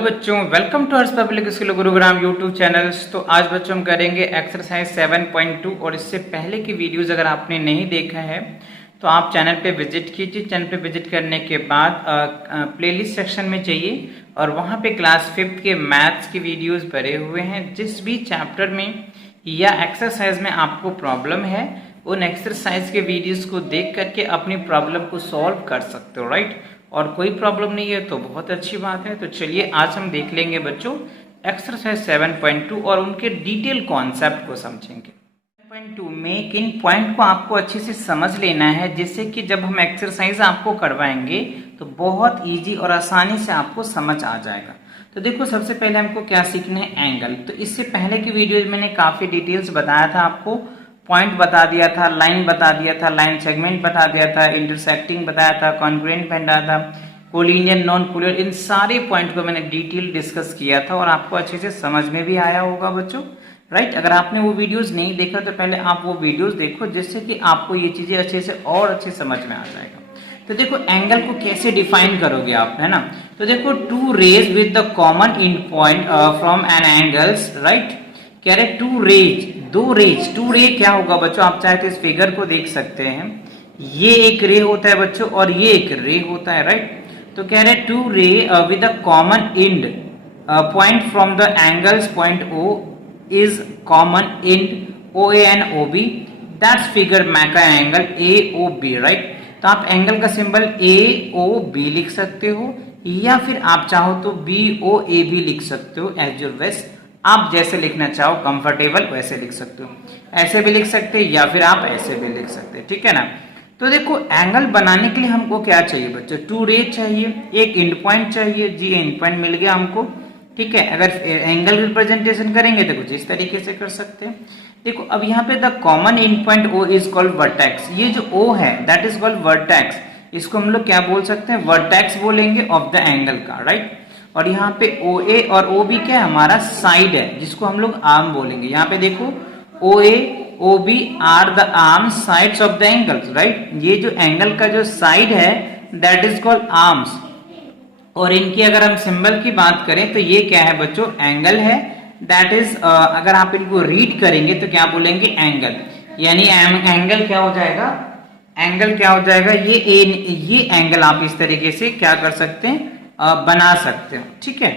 Hello बच्चों, welcome to Harsh public school Gurugram YouTube channels. तो आज बच्चों हम करेंगे एक्सरसाइज 7.2 और इससे पहले की वीडियोस अगर आपने नहीं देखा है तो आप चैनल पे विजिट कीजिए। चैनल पे विजिट करने के बाद प्लेलिस्ट सेक्शन में जाइए और वहाँ पे क्लास 5th के मैथ्स की वीडियोस भरे हुए हैं। जिस भी चैप्टर में या एक्सरसाइज में आपको प्रॉब्लम है उन एक्सरसाइज के वीडियोस को देख करके अपनी प्रॉब्लम को सॉल्व कर सकते हो, राइट। और कोई प्रॉब्लम नहीं है तो बहुत अच्छी बात है। तो चलिए आज हम देख लेंगे बच्चों एक्सरसाइज 7.2 और उनके डिटेल कॉन्सेप्ट को समझेंगे। 7.2 में किन पॉइंट को आपको अच्छे से समझ लेना है जिससे कि जब हम एक्सरसाइज आपको करवाएंगे तो बहुत इजी और आसानी से आपको समझ आ जाएगा। तो देखो, सबसे पहले हमको क्या सीखना है, एंगल। तो इससे पहले की वीडियो मैंने काफी डिटेल्स बताया था, आपको पॉइंट बता दिया था, लाइन बता दिया था, लाइन सेगमेंट बता दिया था, इंटरसेक्टिंग बताया था, कॉन्ग्रुएंट बताया था, कोलिनियर नॉन कोलिनियर, इन सारे पॉइंट को मैंने डिटेल डिस्कस किया था और आपको अच्छे से समझ में भी आया होगा बच्चों, राइट। अगर आपने वो वीडियोस नहीं देखा तो पहले आप वो वीडियोस देखो जिससे कि आपको ये चीजें अच्छे से और अच्छे समझ में आ जाएगा। तो देखो, एंगल को कैसे डिफाइन करोगे आप, है ना। तो देखो, two rays with the common end point from an angles, right. कह रहे टू रेज, दो रेज, टू रे क्या होगा बच्चों, आप चाहे तो इस फिगर को देख सकते हैं। ये एक रे होता है बच्चों और ये एक रे होता है, राइट। तो कह रहे two ray with a common end point from the angles point O is common and O A and O B, that's figure make a angle A O B, right. तो आप एंगल का symbol ए O B लिख सकते हो या फिर आप चाहो तो बी ओ ए भी लिख सकते हो, एज योर बेस्ट। आप जैसे लिखना चाहो कंफर्टेबल वैसे लिख सकते हो, ऐसे भी लिख सकते हैं या फिर आप ऐसे भी लिख सकते हैं, ठीक है ना। तो देखो, एंगल बनाने के लिए हमको क्या चाहिए बच्चों, टू रे चाहिए, एक एंड पॉइंट चाहिए। जी, एंड पॉइंट मिल गया हमको, ठीक है। अगर एंगल रिप्रेजेंटेशन करेंगे तो कुछ इस तरीके से कर सकते हैं। देखो, अब यहाँ पे the common end point O is called vertex. ये जो ओ है दैट इज कॉल्ड वर्टेक्स। इसको हम लोग क्या बोल सकते हैं, वर्टेक्स बोलेंगे ऑफ द एंगल का, राइट। और यहाँ पे ओ ए और ओ बी क्या है, हमारा साइड है जिसको हम लोग आर्म बोलेंगे। यहाँ पे देखो, O A O B are the arm sides of the angles, right. ये जो एंगल का जो साइड है दैट इज कॉल्ड आर्म्स। और इनकी अगर हम सिंबल की बात करें तो ये क्या है बच्चों, एंगल है, दैट इज अगर आप इनको रीड करेंगे तो क्या बोलेंगे, एंगल। यानी एंगल क्या हो जाएगा, एंगल क्या हो जाएगा, ये एंगल आप इस तरीके से क्या कर सकते हैं, बना सकते हो, ठीक है।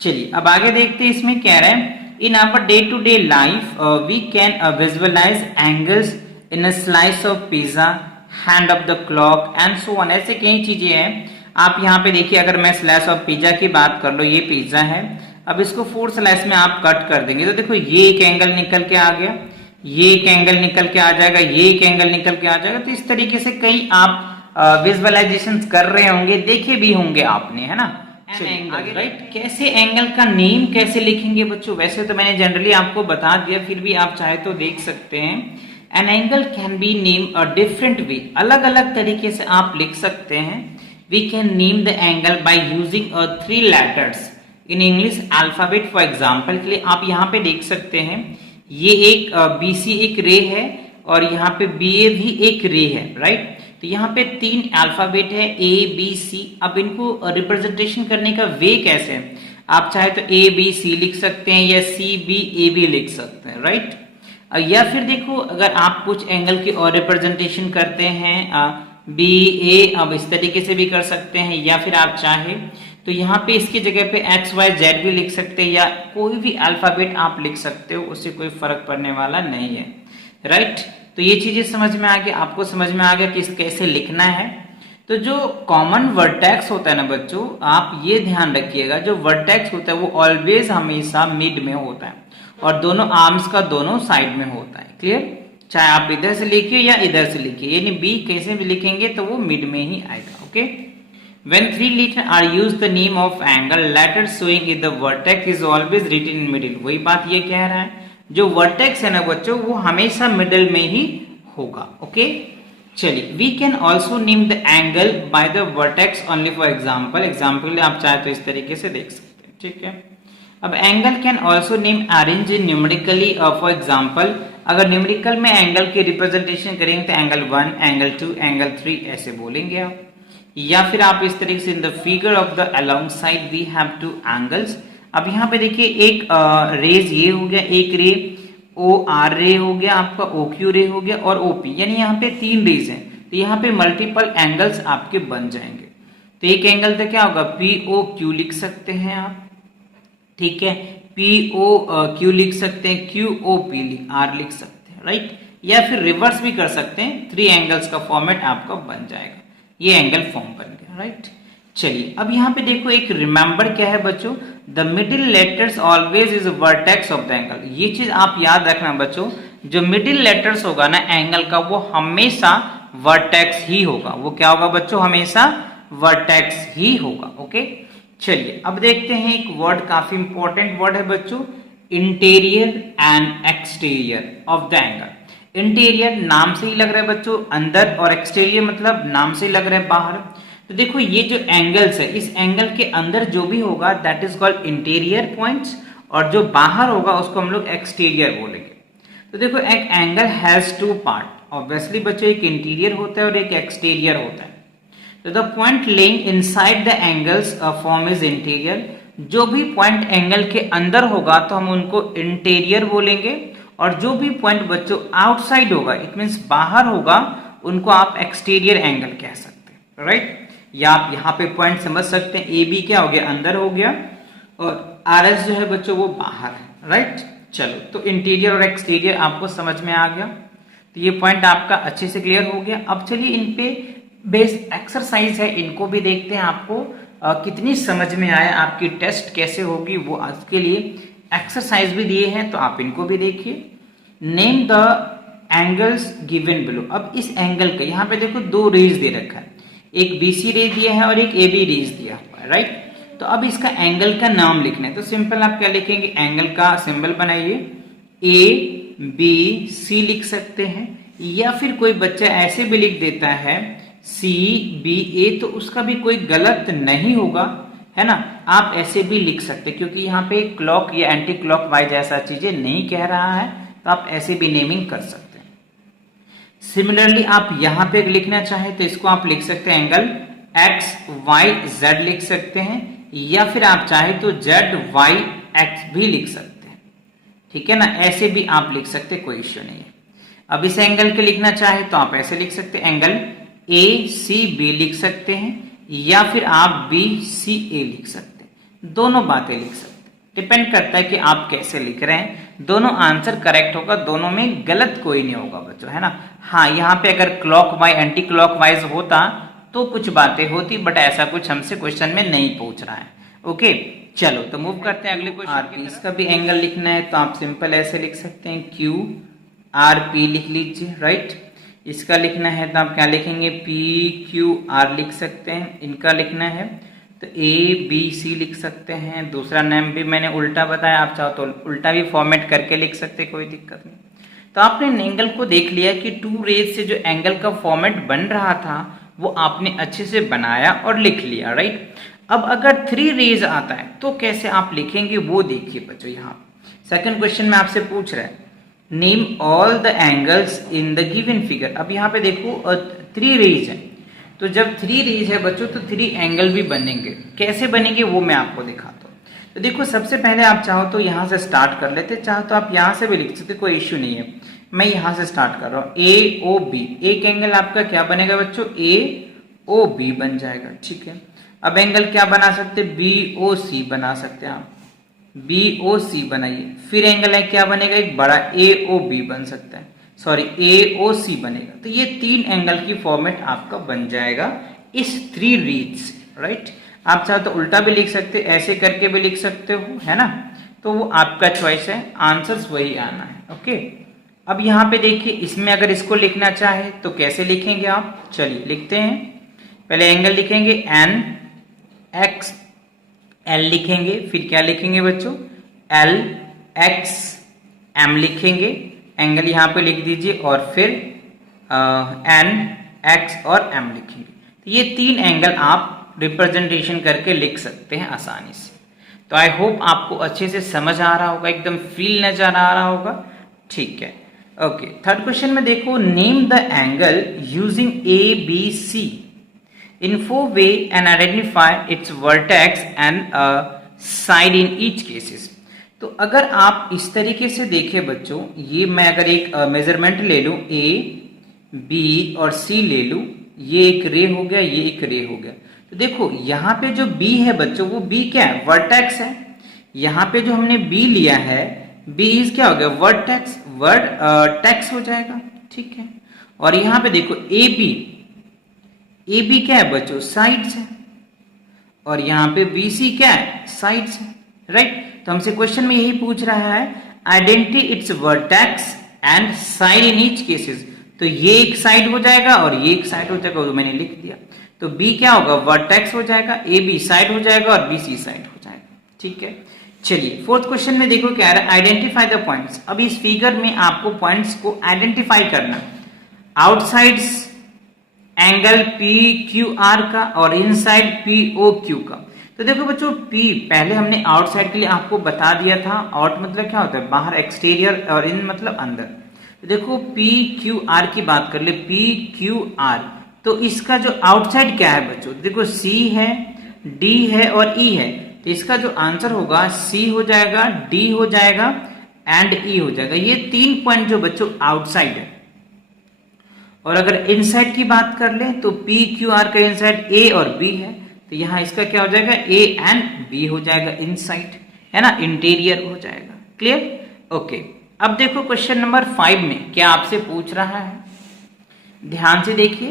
चलिए अब आगे देखते हैं, इसमें क्या रहा है, in our day to day life we can visualize angles in a slice of pizza, hand of the clock and so on. ऐसे कई चीजें हैं। आप यहाँ पे देखिए, अगर मैं स्लाइस ऑफ पिज्जा की बात कर लो, ये पिज्जा है, अब इसको 4 स्लाइस में आप कट कर देंगे तो देखो ये एक एंगल निकल के आ गया, ये एक एंगल निकल के आ जाएगा, ये एक एंगल निकल के आ जाएगा। तो इस तरीके से कई आप विजुअलाइजेशन कर रहे होंगे, देखे भी होंगे आपने, है ना। आगे राइट, कैसे एंगल का नेम कैसे लिखेंगे बच्चों, वैसे तो मैंने जनरली आपको बता दिया, फिर भी आप चाहे तो देख सकते हैं। An angle can be name a different way, अलग अलग तरीके से आप लिख सकते हैं। We can name the angle by using 3 letters in English alphabet. For example के लिए आप यहाँ पे देख सकते हैं, ये एक BC एक रे है और यहाँ पे BA भी एक रे है, राइट। तो यहाँ पे 3 अल्फाबेट है, ABC। अब इनको रिप्रेजेंटेशन करने का वे कैसे है, आप चाहे तो ABC लिख सकते हैं या CBAB लिख सकते हैं, राइट। या फिर देखो, अगर आप कुछ एंगल की और रिप्रेजेंटेशन करते हैं BA, अब इस तरीके से भी कर सकते हैं, या फिर आप चाहे तो यहाँ पे इसकी जगह पे XYZ भी लिख सकते हैं या कोई भी अल्फाबेट आप लिख सकते हो, उससे कोई फर्क पड़ने वाला नहीं है, राइट। तो ये चीजें समझ में आ गई, आपको समझ में आ गया कि कैसे लिखना है। तो जो कॉमन वर्टेक्स होता है ना बच्चों, आप ये ध्यान रखिएगा, जो वर्टेक्स होता है वो ऑलवेज हमेशा मिड में होता है और दोनों आर्म्स का दोनों साइड में होता है, क्लियर। चाहे आप इधर से लिखिए या इधर से लिखिए, यानी बी कैसे भी लिखेंगे तो वो मिड में ही आएगा, okay. When 3 letters are used, the name of angle, letter showing in the vertex is always written in middle। वही बात ये कह रहा है, जो वर्टेक्स है ना बच्चों वो हमेशा मिडल में ही होगा, ओके। चलिए, we can also name the angle by the vertex only. For example, example आप चाहे तो इस तरीके से देख सकते हैं, ठीक है। अब angle can also name arrange numerically. For example, अगर न्यूमेरिकल में एंगल की रिप्रेजेंटेशन करेंगे तो एंगल 1, एंगल 2, एंगल 3 ऐसे बोलेंगे आप। या फिर आप इस तरीके से in the figure of the along side we have two angles. अब यहाँ पे देखिए एक रेज ये हो गया, एक रे ओ आर रे हो गया, आपका ओ क्यू रे हो गया और ओपी, यानी यहाँ पे 3 रेज हैं। तो यहाँ पे मल्टीपल एंगल्स आपके बन जाएंगे। तो एक एंगल तो क्या होगा, पी ओ क्यू लिख सकते हैं आप, ठीक है, पी ओ क्यू लिख सकते हैं, क्यू ओ पी आर लिख सकते हैं, राइट। या फिर रिवर्स भी कर सकते हैं, 3 एंगल्स का फॉर्मेट आपका बन जाएगा, ये एंगल फॉर्म बन गया, राइट। चलिए अब यहाँ पे देखो एक रिमेंबर क्या है बच्चों, the middle letters always is vertex of the angle. ये चीज आप याद रखना बच्चों, जो मिडिल लेटर्स होगा ना एंगल का, वो हमेशा वर्टेक्स ही होगा। वो क्या होगा बच्चों, हमेशा वर्टेक्स ही होगा, ओके। चलिए अब देखते हैं एक वर्ड, काफी इंपॉर्टेंट वर्ड है बच्चों, interior and exterior of the angle. Interior नाम से ही लग रहा है बच्चों अंदर, और एक्सटीरियर मतलब नाम से ही लग रहा है बाहर। तो देखो ये जो एंगल्स है, इस एंगल के अंदर जो भी होगा that is called interior points, और जो बाहर होगा उसको हम लोग एक्सटीरियर बोलेंगे। तो देखो एक एंगल हैज 2 पार्ट, ऑब्वियसली बच्चों एक इंटीरियर होता है और एक एक्सटीरियर होता है। तो the point laying inside the angles form is interior. जो भी पॉइंट एंगल के अंदर होगा तो हम उनको इंटीरियर बोलेंगे, और जो भी पॉइंट बच्चों आउटसाइड होगा, इट मीन्स बाहर होगा, उनको आप एक्सटीरियर एंगल कह सकते हैं, राइट। या आप यहाँ पे पॉइंट समझ सकते हैं, ए बी क्या हो गया, अंदर हो गया, और आर एस जो है बच्चों वो बाहर है, राइट। चलो तो इंटीरियर और एक्सटीरियर आपको समझ में आ गया, तो ये पॉइंट आपका अच्छे से क्लियर हो गया। अब चलिए इन पे बेस्ड एक्सरसाइज है, इनको भी देखते हैं आपको कितनी समझ में आया, आपकी टेस्ट कैसे होगी वो आज के लिए एक्सरसाइज भी दिए हैं, तो आप इनको भी देखिए। Name the angles given below. अब इस एंगल का यहाँ पे देखो 2 रेज दे रखा है, एक बीसी रे दिया है और एक ए बी रेज दिया हुआ है, राइट। तो अब इसका एंगल का नाम लिखना है, तो सिंपल आप क्या लिखेंगे, एंगल का सिंबल बनाइए, ए बी सी लिख सकते हैं, या फिर कोई बच्चा ऐसे भी लिख देता है सी बी ए, तो उसका भी कोई गलत नहीं होगा, है ना। आप ऐसे भी लिख सकते हैं, क्योंकि यहाँ पे क्लॉक या एंटी क्लॉक वाइज ऐसा चीजें नहीं कह रहा है, तो आप ऐसे भी नेमिंग कर सकते हैं। सिमिलरली आप यहां पे लिखना चाहे तो इसको आप लिख सकते हैं एंगल एक्स वाई जेड लिख सकते हैं, या फिर आप चाहे तो जेड वाई एक्स भी लिख सकते हैं, ठीक है ना। ऐसे भी आप लिख सकते हैं, कोई इश्यू नहीं है। अब इस एंगल के लिखना चाहे तो आप ऐसे लिख सकते हैं, एंगल ए सी बी लिख सकते हैं, या फिर आप बी सी ए लिख सकते हैं, दोनों बातें लिख सकते हैं। डिपेंड करता है कि आप कैसे लिख रहे हैं, दोनों आंसर करेक्ट होगा, दोनों में गलत कोई नहीं होगा बच्चों, है ना। हाँ यहाँ पे अगर clock wise anti clock wise होता तो कुछ बातें होती, बट ऐसा कुछ हमसे क्वेश्चन में नहीं पूछ रहा है, ओके। चलो तो मूव करते हैं अगले क्वेश्चन। इसका भी एंगल लिखना है तो आप सिंपल ऐसे लिख सकते हैं, क्यू आर पी लिख लीजिए, राइट। इसका लिखना है तो आप क्या लिखेंगे, पी क्यू आर लिख सकते हैं। इनका लिखना है तो ए बी सी लिख सकते हैं। दूसरा नेम भी मैंने उल्टा बताया, आप चाहो तो उल्टा भी फॉर्मेट करके लिख सकते, कोई दिक्कत नहीं। तो आपने एंगल को देख लिया कि 2 रेज से जो एंगल का फॉर्मेट बन रहा था वो आपने अच्छे से बनाया और लिख लिया, राइट। अब अगर 3 रेज आता है तो कैसे आप लिखेंगे वो देखिए बच्चों। यहाँ सेकंड क्वेश्चन में आपसे पूछ रहा है, name all the angles in the given figure. अब यहाँ पे देखो 3 रेज है, तो जब 3 रेज है बच्चों तो 3 एंगल भी बनेंगे। कैसे बनेंगे वो मैं आपको दिखाता हूँ। तो देखो सबसे पहले आप चाहो तो यहाँ से स्टार्ट कर लेते, चाहो तो आप यहाँ से भी लिख सकते, कोई इश्यू नहीं है। मैं यहाँ से स्टार्ट कर रहा हूँ, ए ओ बी, एक एंगल आपका क्या बनेगा बच्चों, ए ओ बी बन जाएगा, ठीक है। अब एंगल क्या बना सकते, बी ओ सी बना सकते हैं आप, बी ओ सी बनाइए। फिर एंगल है क्या बनेगा, एक बड़ा ए ओ बी बन सकता है, सॉरी ए ओ सी बनेगा। तो ये 3 एंगल की फॉर्मेट आपका बन जाएगा इस 3 रीज से, राइट। आप चाहे तो उल्टा भी लिख सकते, ऐसे करके भी लिख सकते हो, है ना। तो वो आपका चॉइस है, आंसर्स वही आना है, ओके। अब यहाँ पे देखिए, इसमें अगर इसको लिखना चाहे तो कैसे लिखेंगे आप, चलिए लिखते हैं। पहले एंगल लिखेंगे एन एक्स एल लिखेंगे, फिर क्या लिखेंगे बच्चों, एल एक्स एम लिखेंगे, एंगल यहाँ पे लिख दीजिए, और फिर एन एक्स और एम लिखेंगे। तो ये 3 एंगल आप रिप्रेजेंटेशन करके लिख सकते हैं आसानी से। तो आई होप आपको अच्छे से समझ आ रहा होगा, एकदम फील नजर आ रहा होगा, ठीक है, ओके। थर्ड क्वेश्चन में देखो, name the angle using A B C. info way and identify its vertex and side in each cases। तो अगर आप इस तरीके से देखें बच्चों, ये मैं अगर एक मेजरमेंट ले लूं, ए बी और सी ले लूं, ये एक रे हो गया, ये एक रे हो गया। तो देखो यहाँ पे जो बी है बच्चों, वो बी क्या है, वर्टेक्स है। यहाँ पे जो हमने बी लिया है, बी इज क्या हो गया, वर्टेक्स, वर्टेक्स हो जाएगा, ठीक है। और यहाँ पे देखो ए बी क्या है बच्चों, साइड्स है। और यहाँ पे बी सी क्या है, साइड्स है, राइट। तो हमसे क्वेश्चन में यही पूछ रहा है, identity it's vertex and side in each cases. तो ये एक साइड हो जाएगा और ये एक साइड हो जाएगा, तो मैंने लिख दिया। तो बी क्या होगा, वर्टेक्स हो जाएगा, ए बी साइड हो जाएगा और बी सी साइड हो जाएगा, ठीक है। चलिए फोर्थ क्वेश्चन में देखो क्या है, आइडेंटिफाई द पॉइंट्स। अब इस फिगर में आपको पॉइंट्स को आइडेंटिफाई करना, outsides angle P Q R का और इनसाइड पी ओ क्यू का। तो देखो बच्चों, P पहले हमने आउटसाइड के लिए आपको बता दिया था। आउट मतलब क्या होता है, बाहर, एक्सटीरियर, और इन मतलब अंदर। तो देखो P Q R की बात कर ले, P Q R, तो इसका जो आउटसाइड क्या है बच्चों, देखो C है, D है और E है। तो इसका जो आंसर होगा C हो जाएगा, D हो जाएगा एंड E हो जाएगा। ये 3 पॉइंट जो बच्चों आउटसाइड है। और अगर इनसाइड की बात कर ले तो P Q R का इनसाइड A और B है, तो यहाँ इसका क्या हो जाएगा, ए एंड बी हो जाएगा, इनसाइड है ना, इंटीरियर हो जाएगा। Clear, okay. अब देखो क्वेश्चन नंबर 5 में क्या आपसे पूछ रहा है, ध्यान से देखिए,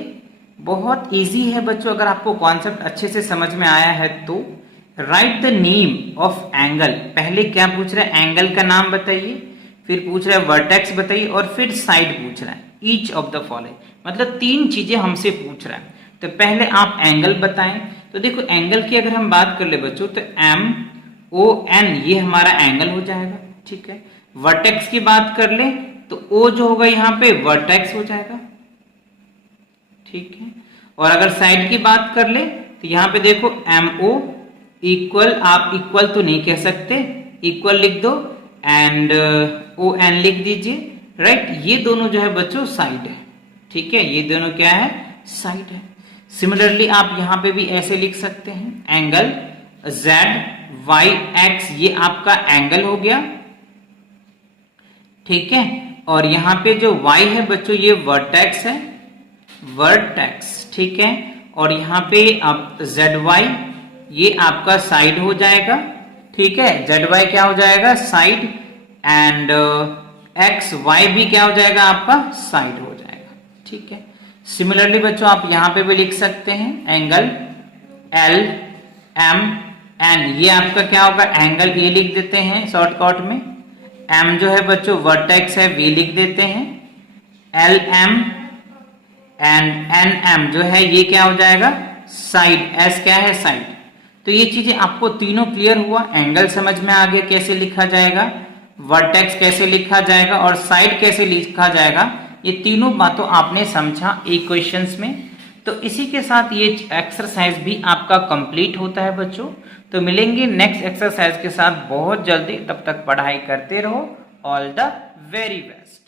बहुत इजी है बच्चों। अगर आपको कॉन्सेप्ट अच्छे से समझ में आया है तो right the name of angle. पहले क्या पूछ रहा है, एंगल का नाम बताइए, फिर पूछ रहा है वर्टेक्स बताइए, और फिर साइड पूछ रहा है, ईच ऑफ द फॉलोइंग, मतलब 3 चीजें हमसे पूछ रहा है। तो पहले आप एंगल बताएं। तो देखो एंगल की अगर हम बात कर ले बच्चों, तो एम ओ एन ये हमारा एंगल हो जाएगा, ठीक है। वर्टेक्स की बात कर ले तो ओ जो होगा यहाँ पे वर्टेक्स हो जाएगा, ठीक है। और अगर साइड की बात कर ले तो यहाँ पे देखो एम ओ इक्वल, आप इक्वल तो नहीं कह सकते, इक्वल लिख दो एंड ओ एन लिख दीजिए, राइट। ये दोनों जो है बच्चों साइड है, ठीक है, ये दोनों क्या है, साइड है। सिमिलरली आप यहां पे भी ऐसे लिख सकते हैं, एंगल ZYX ये आपका एंगल हो गया, ठीक है। और यहां पे जो Y है बच्चों ये वर्टेक्स है, वर्टेक्स, ठीक है। और यहाँ पे आप ZY ये आपका साइड हो जाएगा, ठीक है, ZY क्या हो जाएगा, साइड, एंड XY भी क्या हो जाएगा, आपका साइड हो जाएगा, ठीक है। सिमिलरली बच्चों आप यहां पे भी लिख सकते हैं, एंगल L M N ये आपका क्या होगा, एंगल ये लिख देते हैं शॉर्टकट में, M जो है बच्चों वर्टेक्स है, V लिख देते हैं, L M and N M जो है ये क्या हो जाएगा, साइड, S क्या है, साइड। तो ये चीजें आपको तीनों क्लियर हुआ, एंगल समझ में आ गया कैसे लिखा जाएगा, वर्टेक्स कैसे लिखा जाएगा और साइड कैसे लिखा जाएगा। ये तीनों बातों आपने समझा एक क्वेश्चंस में। तो इसी के साथ ये एक्सरसाइज भी आपका कंप्लीट होता है बच्चों। तो मिलेंगे नेक्स्ट एक्सरसाइज के साथ बहुत जल्दी, तब तक पढ़ाई करते रहो। All the very best.